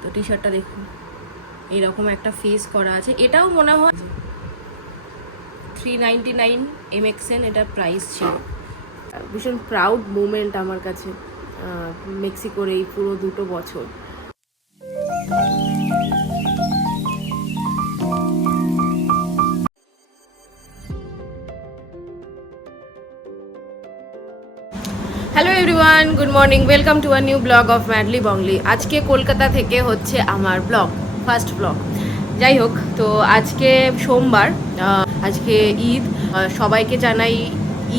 তো টি শার্টটা দেখুন। এরকম একটা ফেস করা আছে। এটাও মনে হয় থ্রি নাইনটি নাইন এম এটার প্রাইস ছিল। ভীষণ প্রাউড মুমেন্ট আমার কাছে মেক্সিকোর এই পুরো দুটো বছর। Hello everyone good morning welcome to a new blog of Madly Bongly আজকে কলকাতা থেকে হচ্ছে আমার ব্লগ ফার্স্ট ব্লগ যাই হোক, তো আজকে সোমবার আজকে ঈদ সবাইকে জানাই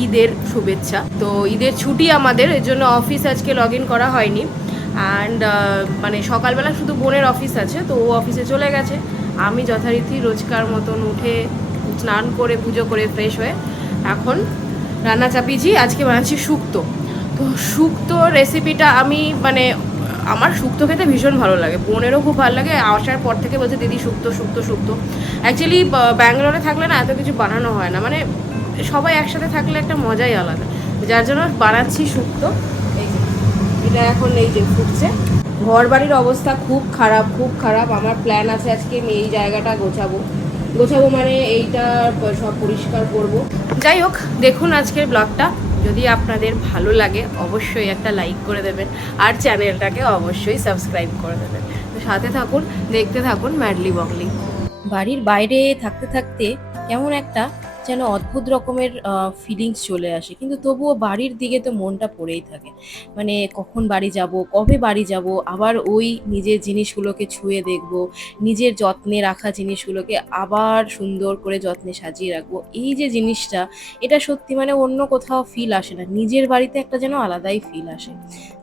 ঈদের শুভেচ্ছা। তো ঈদের ছুটি আমাদের, এর জন্য অফিস আজকে লগ ইন করা হয়নি। অ্যান্ড মানে সকালবেলা শুধু বোনের অফিস আছে, তো ও অফিসে চলে গেছে। আমি যথারীতি রোজকার মতন উঠে স্নান করে, পুজো করে ফ্রেশ হয়ে এখন রান্না চাপিয়েছি। আজকে বানাচ্ছি শুক্তো। শুক্তো রেসিপিটা আমি মানে আমার শুক্তো খেতে ভীষণ ভালো লাগে। বোনেরও খুব ভালো লাগে, আসার পর থেকে বলছে, দিদি শুক্তো শুক্তো শুক্তো অ্যাকচুয়ালি ব্যাঙ্গালোরে থাকলে না এত কিছু বানানো হয় না। মানে সবাই একসাথে থাকলে একটা মজাই আলাদা। যার জন্য বানাচ্ছি শুক্তো এই যে, এটা এখন এই যে ফুটছে। ঘর বাড়ির অবস্থা খুব খারাপ খুব খারাপ। আমার প্ল্যান আছে আজকে আমি এই জায়গাটা গোছাবো। গোছাবো মানে এইটা সব পরিষ্কার করব। যাই হোক, দেখুন আজকের ব্লগটা যদি আপনাদের ভালো লাগে, অবশ্যই একটা লাইক করে দেবেন আর চ্যানেলটাকে অবশ্যই সাবস্ক্রাইব করে দেবেন। তো সাথে থাকুন, দেখতে থাকুন ম্যাডলি বংলি বাড়ির বাইরে থাকতে থাকতে কেমন একটা যেন অদ্ভুত রকমের ফিলিংস চলে আসে। কিন্তু তবুও বাড়ির দিকে তো মনটা পড়েই থাকে। মানে কখন বাড়ি যাব, কবে বাড়ি যাব, আবার ওই নিজের জিনিসগুলোকে ছুঁয়ে দেখব, নিজের যত্নে রাখা জিনিসগুলোকে আবার সুন্দর করে যত্নে সাজিয়ে রাখব। এই যে জিনিসটা, এটা সত্যি মানে অন্য কোথাও ফিল আসে না। নিজের বাড়িতে একটা যেন আলাদাই ফিল আসে।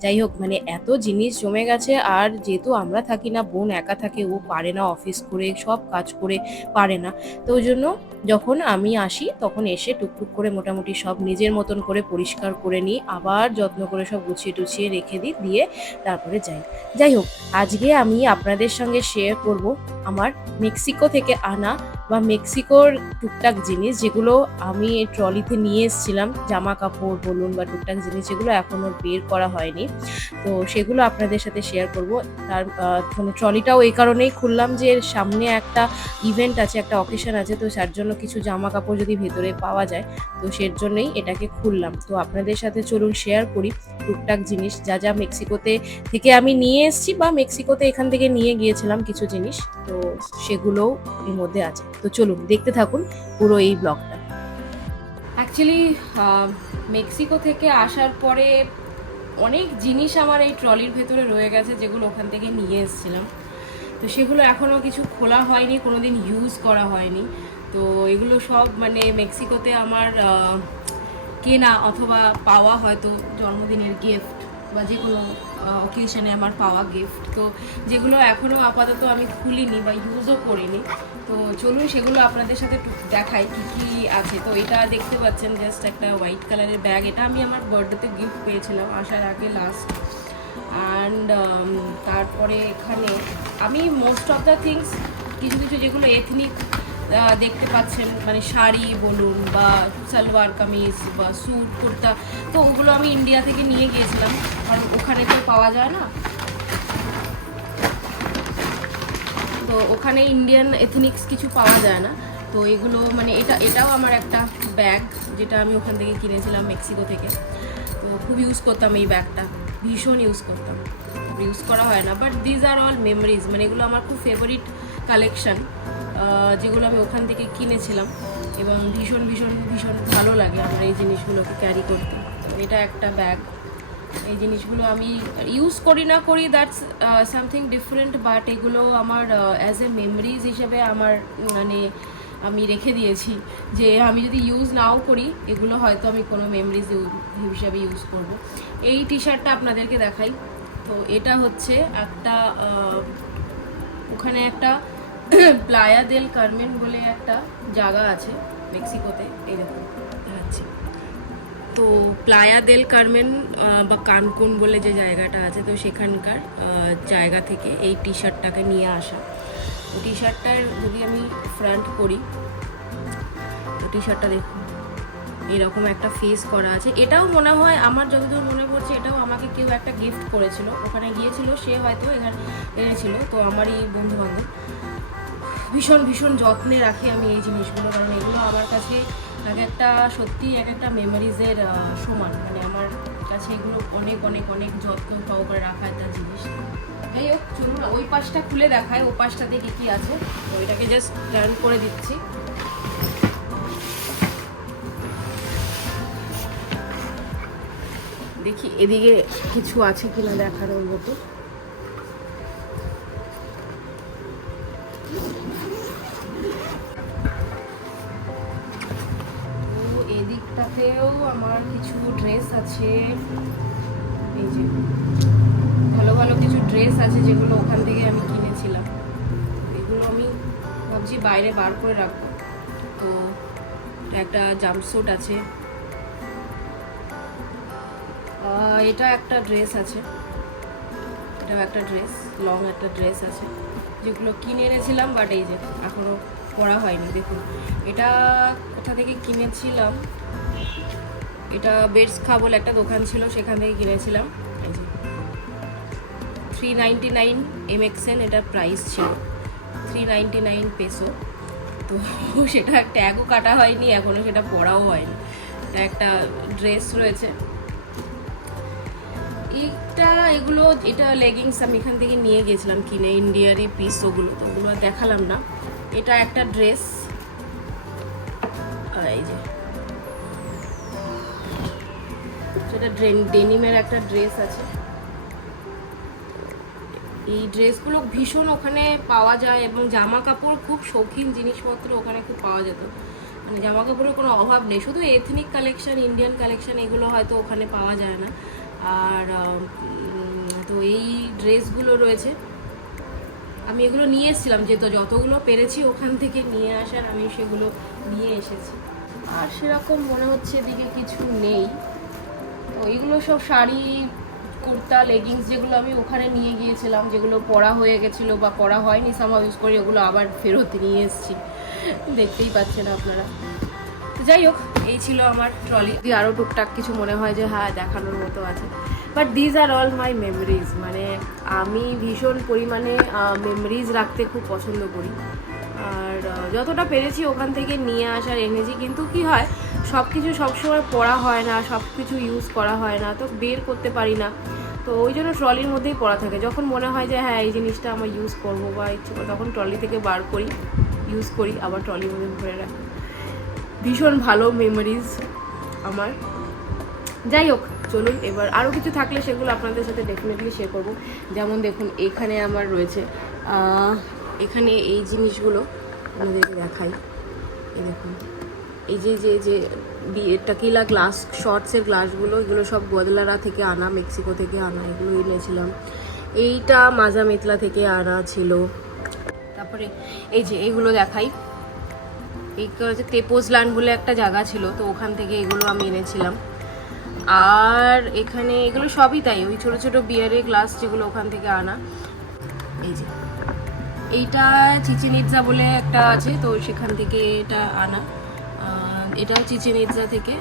যাই হোক মানে এত জিনিস জমে গেছে, আর যেহেতু আমরা থাকি না, বোন একা থাকে, ও পারে না অফিস করে, সব কাজ করে পারে না। তো ওই জন্য যখন আমি আসি তখন এসে টুকটুক করে মোটামুটি সব নিজের মতন করে পরিষ্কার করে নিই, আবার যত্ন করে সব গুছিয়ে টুছিয়ে রেখে দিই, দিয়ে তারপরে যাই। যাই হোক, আজকে আমি আপনাদের সঙ্গে শেয়ার করব আমার মেক্সিকো থেকে আনা বা মেক্সিকোর টুকটাক জিনিস যেগুলো আমি ট্রলিতে নিয়ে এসেছিলাম, জামা কাপড়, বলুন বা টুকটাক জিনিস যেগুলো এখনও বের করা হয়নি। তো সেগুলো আপনাদের সাথে শেয়ার করব। তার মানে ট্রলিটাও এই কারণেই খুললাম যে সামনে একটা ইভেন্ট আছে, একটা অকেশন আছে, তো তার জন্য কিছু জামা কাপড় যদি ভেতরে পাওয়া যায়, তো সের জন্যই এটাকে খুললাম। তো আপনাদের সাথে চলুন শেয়ার করি টুকটাক জিনিস, যা যা মেক্সিকোতে থেকে আমি নিয়ে এসেছি বা মেক্সিকোতে এখান থেকে নিয়ে গিয়েছিলাম কিছু জিনিস, তো সেগুলোও এর মধ্যে আছে। তো চলুন, দেখতে থাকুন পুরো এই ব্লগটা। অ্যাকচুয়ালি মেক্সিকো থেকে আসার পরে অনেক জিনিস আমার এই ট্রলির ভেতরে রয়ে গেছে যেগুলো ওখান থেকে নিয়ে এসেছিলাম। তো সেগুলো এখনও কিছু খোলা হয়নি কোনো দিন ইউজ করা হয়নি। তো এগুলো সব মানে মেক্সিকোতে আমার কেনা অথবা পাওয়া হয়তো জন্মদিনের গিফট বা যে কোনো অকেশনে আমার পাওয়া গিফট তো যেগুলো এখনও আপাতত আমি খুলিনি বা ইউজও করিনি। তো চলুন সেগুলো আপনাদের সাথে দেখাই কি কি আছে। তো এটা দেখতে পাচ্ছেন জাস্ট একটা হোয়াইট কালারের ব্যাগ এটা আমি আমার বার্থডেতে গিফট পেয়েছিলাম আসার আগে লাস্ট অ্যান্ড তারপরে এখানে আমি মোস্ট অফ দ্য থিংস কিছু কিছু যেগুলো এথনিক দেখতে পাচ্ছেন মানে শাড়ি বলুন বা সালোয়ার কামিজ বা স্যুট, কুর্তা, তো ওগুলো আমি ইন্ডিয়া থেকে নিয়ে গিয়েছিলাম। কারণ ওখানে তো পাওয়া যায় না। তো ওখানে ইন্ডিয়ান এথনিক্স কিছু পাওয়া যায় না। তো এগুলো মানে এটা, এটাও আমার একটা ব্যাগ যেটা আমি ওখান থেকে কিনেছিলাম মেক্সিকো থেকে। তো খুব ইউজ করতাম এই ব্যাগটা ভীষণ ইউজ করতাম। ইউজ করা হয় না। But these are all memories মানে এগুলো আমার খুব ফেভারিট কালেকশন যেগুলো আমি ওখান থেকে কিনেছিলাম এবং ভীষণ ভীষণ ভীষণ ভালো লাগে আমার এই জিনিসগুলোকে ক্যারি করতে। এটা একটা ব্যাগ এই জিনিসগুলো আমি ইউজ করি না করি দ্যাটস সামথিং ডিফারেন্ট বাট এগুলো আমার অ্যাজ এ মেমরিজ হিসেবে আমার মানে আমি রেখে দিয়েছি যে আমি যদি ইউজ নাও করি, এগুলো হয়তো আমি কোনো মেমরিজ হিসাবে ইউজ করব। এই টি শার্টটা আপনাদেরকে দেখাই। তো এটা হচ্ছে একটা ওখানে একটা প্লায়া দেল কার্মেন বলে একটা জায়গা আছে মেক্সিকোতে, এরকম তো প্লায়া দেল কার্মেন বা কানকুন বলে যে জায়গাটা আছে, তো সেখানকার জায়গা থেকে এই টি শার্টটাকে নিয়ে আসা। টি শার্টটার যদি আমি ফ্রন্ট করি, তো টি শার্টটা দেখুন, এরকম একটা ফেস করা আছে। এটাও মনে হয়, আমার যতদূর মনে পড়ছে, এটাও আমাকে কেউ একটা গিফট করেছিল। ওখানে গিয়েছিল, সে হয়তো এখানে এনেছিল। তো আমারই বন্ধু বান্ধব ভীষণ ভীষণ যত্নে রাখি আমি এই জিনিসগুলো, কারণ এগুলো আমার কাছে এক একটা সত্যি এক একটা মেমোরিজের সমান। মানে আমার কাছে এগুলো অনেক অনেক অনেক যত্ন সহকারে রাখা একটা জিনিস। যাই হোক, চলুন ওই পাশটা খুলে দেখায় ও পাশটাতে কী কী আছে। ওইটাকে জাস্ট টার্ন করে দিচ্ছি। দেখি এদিকে কিছু আছে কিনা দেখানোর মতো। আমার কিছু ড্রেস আছে। এই যে, ভালো ভালো কিছু ড্রেস আছে যেগুলো ওখান থেকে আমি কিনেছিলাম। এগুলো আমি ভাবছি বাইরে বার করে রাখব। তো একটা জাম্পস্যুট আছে। এটা একটা ড্রেস আছে। এটাও একটা ড্রেস লং একটা ড্রেস আছে। যেগুলো কিনে এনেছিলাম বাট এই যে এখনও পরা হয়নি, দেখুন। এটা কোথা থেকে কিনেছিলাম? এটা বেডস খা বলে একটা দোকান ছিল, সেখান থেকে কিনেছিলাম। থ্রি নাইনটি নাইন এম এটার প্রাইস ছিল। থ্রি নাইনটি নাইন পেসো তো সেটা ট্যাগও কাটা হয়নি এখনও সেটা পরাও হয়নি। একটা ড্রেস রয়েছে। এইটা, এগুলো, এটা লেগিংস আমি এখান থেকে নিয়ে গেছিলাম কিনে ইন্ডিয়ারই পিস ওগুলো, তো ওগুলো দেখালাম না। এটা একটা ড্রেস এই যে। সেটা ডেনিমের একটা ড্রেস আছে। এই ড্রেসগুলো ভীষণ ওখানে পাওয়া যায় এবং জামা কাপড় খুব শৌখিন জিনিসপত্র ওখানে খুব পাওয়া যেত। মানে জামা কাপড়ের কোনো অভাব নেই। শুধু এথনিক কালেকশন ইন্ডিয়ান কালেকশন এগুলো হয়তো ওখানে পাওয়া যায় না। আর তো এই ড্রেসগুলো রয়েছে। আমি এগুলো নিয়ে এসেছিলাম যে তো যতগুলো পেরেছি ওখান থেকে নিয়ে আসার আমি সেগুলো নিয়ে এসেছি। আর সেরকম মনে হচ্ছে এদিকে কিছু নেই। এগুলো সব শাড়ি, কুর্তা লেগিংস যেগুলো আমি ওখানে নিয়ে গিয়েছিলাম, যেগুলো পরা হয়ে গেছিল বা পরা হয়নি সামা ইউজ করে, ওগুলো আবার ফেরত নিয়ে এসেছি। দেখতেই পাচ্ছেন আপনারা। যাই হোক, এই ছিল আমার ট্রলি যদি আরও টুকটাক কিছু মনে হয় যে হ্যাঁ দেখানোর মতো আছে। But these are all my memories মানে আমি ভীষণ পরিমাণে মেমোরিজ রাখতে খুব পছন্দ করি। আর যতটা পেরেছি ওখান থেকে নিয়ে আসার এনেছি কিন্তু কি হয় সব কিছু সবসময় পড়া হয় না সব কিছু ইউজ করা হয় না, তো বের করতে পারি না। তো ওই জন্য ট্রলির মধ্যেই পড়া থাকে। যখন মনে হয় যে হ্যাঁ এই জিনিসটা আমার ইউজ করব বা ইচ্ছে তখন ট্রলি থেকে বার করি ইউজ করি, আবার ট্রলির মধ্যে ভরে রাখি। ভীষণ ভালো মেমোরিজ আমার। যাই হোক, চলুন, এবার আরও কিছু থাকলে সেগুলো আপনাদের সাথে ডেফিনেটলি শেয়ার করব। যেমন দেখুন, এখানে আমার রয়েছে এখানে এই জিনিসগুলো আপনাদেরকে দেখাই, এই দেখুন। এই যে যে যে টাকিলা গ্লাস শর্টসের গ্লাসগুলো এগুলো সব গোদলারা থেকে আনা, মেক্সিকো থেকে আনা, এগুলো এনেছিলাম। এইটা মাজা মেতলা থেকে আনা ছিল। তারপরে এই যে, এগুলো দেখাই। এই হচ্ছে তেপোজল্যান্ড বলে একটা জায়গা ছিল, তো ওখান থেকে এগুলো আমি এনেছিলাম। আর এখানে এগুলো সবই তাই, ওই ছোট ছোট বিয়ারের গ্লাস যেগুলো ওখান থেকে আনা। এই যে, এইটা চিচিনিৎজা বলে একটা আছে, তো সেখান থেকে এটা আনা। আহ, এটা চিচিনিৎজা থেকে।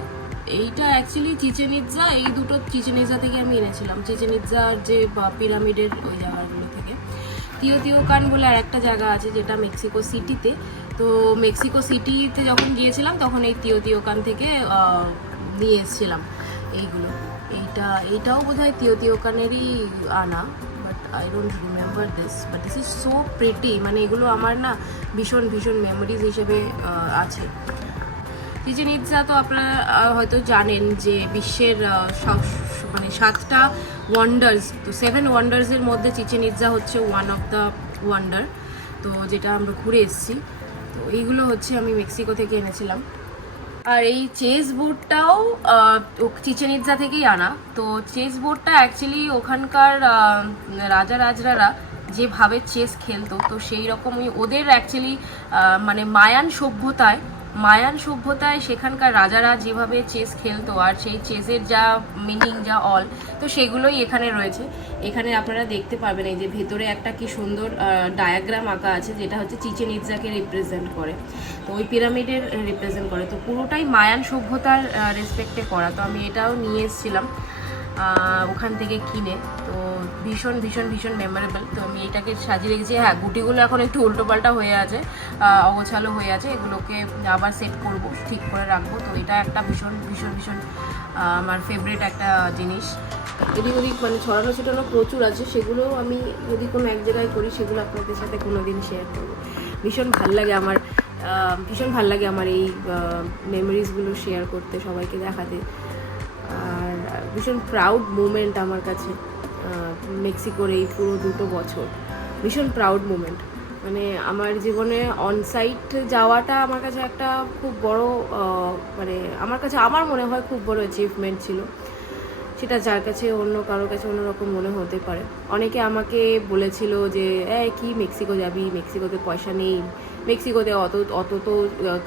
এইটা অ্যাকচুয়ালি চিচেনিৎজা এই দুটো চিচেনিৎজা থেকে আমি এনেছিলাম। চিচেনিৎজার যে পিরামিডের ওই জায়গাগুলো থেকে। তিও তিওকান বলে আর একটা জায়গা আছে যেটা মেক্সিকো সিটিতে। তো মেক্সিকো সিটিতে যখন গিয়েছিলাম তখন এই তিও তিওকান থেকে নিয়ে এসেছিলাম এইগুলো। এইটা এইটাও বোধ হয় তিও তিওকানেরই আনা but I don't remember this but this is so pretty মানে এগুলো আমার না ভীষণ ভীষণ মেমোরিজ হিসেবে আছে। চিচেন ইটজা তো আপনারা হয়তো জানেন যে বিশ্বের মানে সাতটা ওয়ান্ডার্স তো সেভেন ওয়ান্ডার্সের মধ্যে চিচেন ইটজা হচ্ছে ওয়ান অফ দ্য ওয়ান্ডার তো যেটা আমরা ঘুরে এসেছি। তো এইগুলো হচ্ছে আমি মেক্সিকো থেকে এনেছিলাম। আর এই চেস বোর্ডটাও চিচেন ইটজা থেকেই আনা। তো চেস বোর্ডটা অ্যাকচুয়ালি ওখানকার রাজা রাজরারা যেভাবে চেস খেলতো, তো সেই রকমই ওদের অ্যাকচুয়ালি মানে মায়ান সভ্যতায় মায়ান সভ্যতায় সেখানকার রাজারা যেভাবে চেস খেলতো আর সেই চেসের যা মিনিং যা অল তো সেগুলোই এখানে রয়েছে। এখানে আপনারা দেখতে পারবেন এই যে ভেতরে একটা কি সুন্দর ডায়াগ্রাম আঁকা আছে যেটা হচ্ছে চিচেন ইটজাকে রিপ্রেজেন্ট করে। তো ওই পিরামিডের রিপ্রেজেন্ট করে। তো পুরোটাই মায়ান সভ্যতার রেসপেক্টে করা। তো আমি এটাও নিয়ে এসেছিলাম। ওখান থেকে কিনে। তো ভীষণ ভীষণ ভীষণ মেমোরেবল তো আমি এটাকে সাজিয়ে রেখেছি। হ্যাঁ গুটিগুলো এখন একটু উল্টোপাল্টা হয়ে আছে অগোছালো হয়ে আছে। এগুলোকে আবার সেট করব, ঠিক করে রাখব। তো এটা একটা ভীষণ ভীষণ ভীষণ আমার ফেভারিট একটা জিনিস। এদিক ওদিক মানে ছড়ানো, ছিটানো প্রচুর আছে। সেগুলো আমি যদি কোনো এক জায়গায় করি, সেগুলো আপনাদের সাথে কোনো দিন শেয়ার করব। ভীষণ ভালো লাগে আমার ভীষণ ভালো লাগে আমার এই মেমোরিজগুলো শেয়ার করতে, সবাইকে দেখাতে। ভীষণ প্রাউড মুমেন্ট আমার কাছে মেক্সিকোর এই পুরো দুটো বছর। ভীষণ প্রাউড মুমেন্ট মানে আমার জীবনে অনসাইট যাওয়াটা আমার কাছে একটা খুব বড় মানে আমার কাছে, আমার মনে হয় খুব বড় অ্যাচিভমেন্ট ছিল। সেটা যার কাছে অন্য কারোর কাছে অন্যরকম মনে হতে পারে। অনেকে আমাকে বলেছিল যে এ কি মেক্সিকো যাবি? মেক্সিকোতে পয়সা নেই। মেক্সিকোতে অত অত তো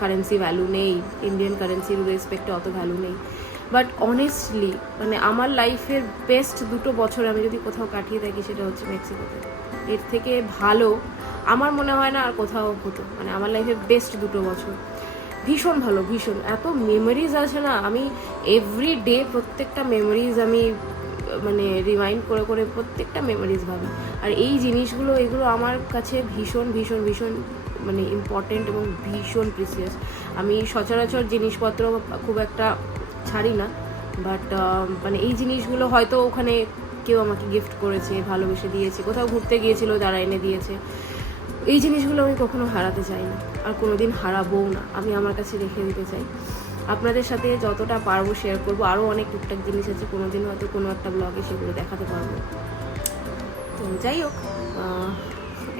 কারেন্সি ভ্যালু নেই। ইন্ডিয়ান কারেন্সির রেসপেক্টে অত ভ্যালু নেই। বাট অনেস্টলি মানে আমার লাইফের বেস্ট দুটো বছর আমি যদি কোথাও কাটিয়ে থাকি সেটা হচ্ছে মেক্সিকোতে। এর থেকে ভালো আমার মনে হয় না আর কোথাও হতো মানে আমার লাইফের বেস্ট দুটো বছর। ভীষণ ভালো, ভীষণ। এত মেমোরিজ আছে না, আমি এভরি ডে প্রত্যেকটা মেমোরিজ আমি মানে রিমাইন্ড করে করে প্রত্যেকটা মেমোরিজ ভাবি। আর এই জিনিসগুলো, এগুলো আমার কাছে ভীষণ ভীষণ ভীষণ মানে ইম্পর্টেন্ট এবং ভীষণ প্রিসিয়াস আমি সচরাচর জিনিসপত্র খুব একটা ছাড়ি না। বাট মানে এই জিনিসগুলো হয়তো ওখানে কেউ আমাকে গিফট করেছে, ভালোবেসে দিয়েছে, কোথাও ঘুরতে গিয়েছিল যারা এনে দিয়েছে। এই জিনিসগুলো আমি কখনো হারাতে চাই না, আর কোনো দিন হারাবও না। আমি আমার কাছে রেখে দিতে চাই। আপনাদের সাথে যতটা পারব শেয়ার করব আরও অনেক টুকটাক জিনিস আছে কোনো দিন হয়তো কোনো একটা ব্লগে সেগুলো দেখাতে পারব। তো যাই হোক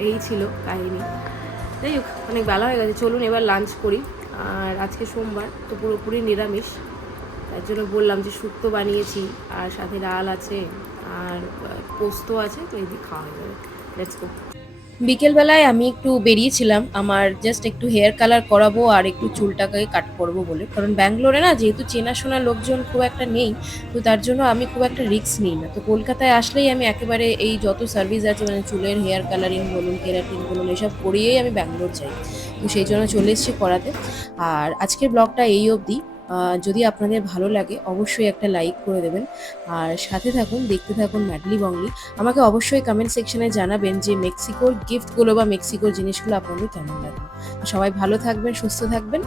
এই ছিল কাহিনী। যাই হোক, অনেক বেলা হয়ে গেছে, চলুন এবার লাঞ্চ করি। আর আজকে সোমবার, তো পুরোপুরি নিরামিষ। তার জন্য বললাম যে শুক্তো বানিয়েছি আর সাথে ডাল আছে আর পোস্ত আছে, তো এই খাওয়া হয়ে যাবে লেটস গো বিকেলবেলায় আমি একটু বেরিয়েছিলাম, আমার জাস্ট একটু হেয়ার কালার করাবো আর একটু চুলটাকে কাট করব বলে। কারণ ব্যাঙ্গালোরে না, যেহেতু চেনাশোনা লোকজন খুব একটা নেই, তো তার জন্য আমি খুব একটা রিস্ক নিই না। তো কলকাতায় আসলেই আমি একেবারে এই যত সার্ভিস আছে মানে চুলের হেয়ার কালারিং বলুন কেরাটিন বলুন, এসব করিয়েই আমি ব্যাঙ্গালোর যাই। তো সেই জন্য চলে এসেছি করাতে। আর আজকের ব্লগটা এই অবধি। যদি আপনাদের ভালো লাগে, অবশ্যই একটা লাইক করে দেবেন। আর সাথে থাকুন, দেখতে থাকুন ম্যাডলি বংলি আমাকে অবশ্যই কমেন্ট সেকশনে জানাবেন যে মেক্সিকোর গিফটগুলো বা মেক্সিকোর জিনিসগুলো আপনাদের কেমন লাগে। সবাই ভালো থাকবেন, সুস্থ থাকবেন।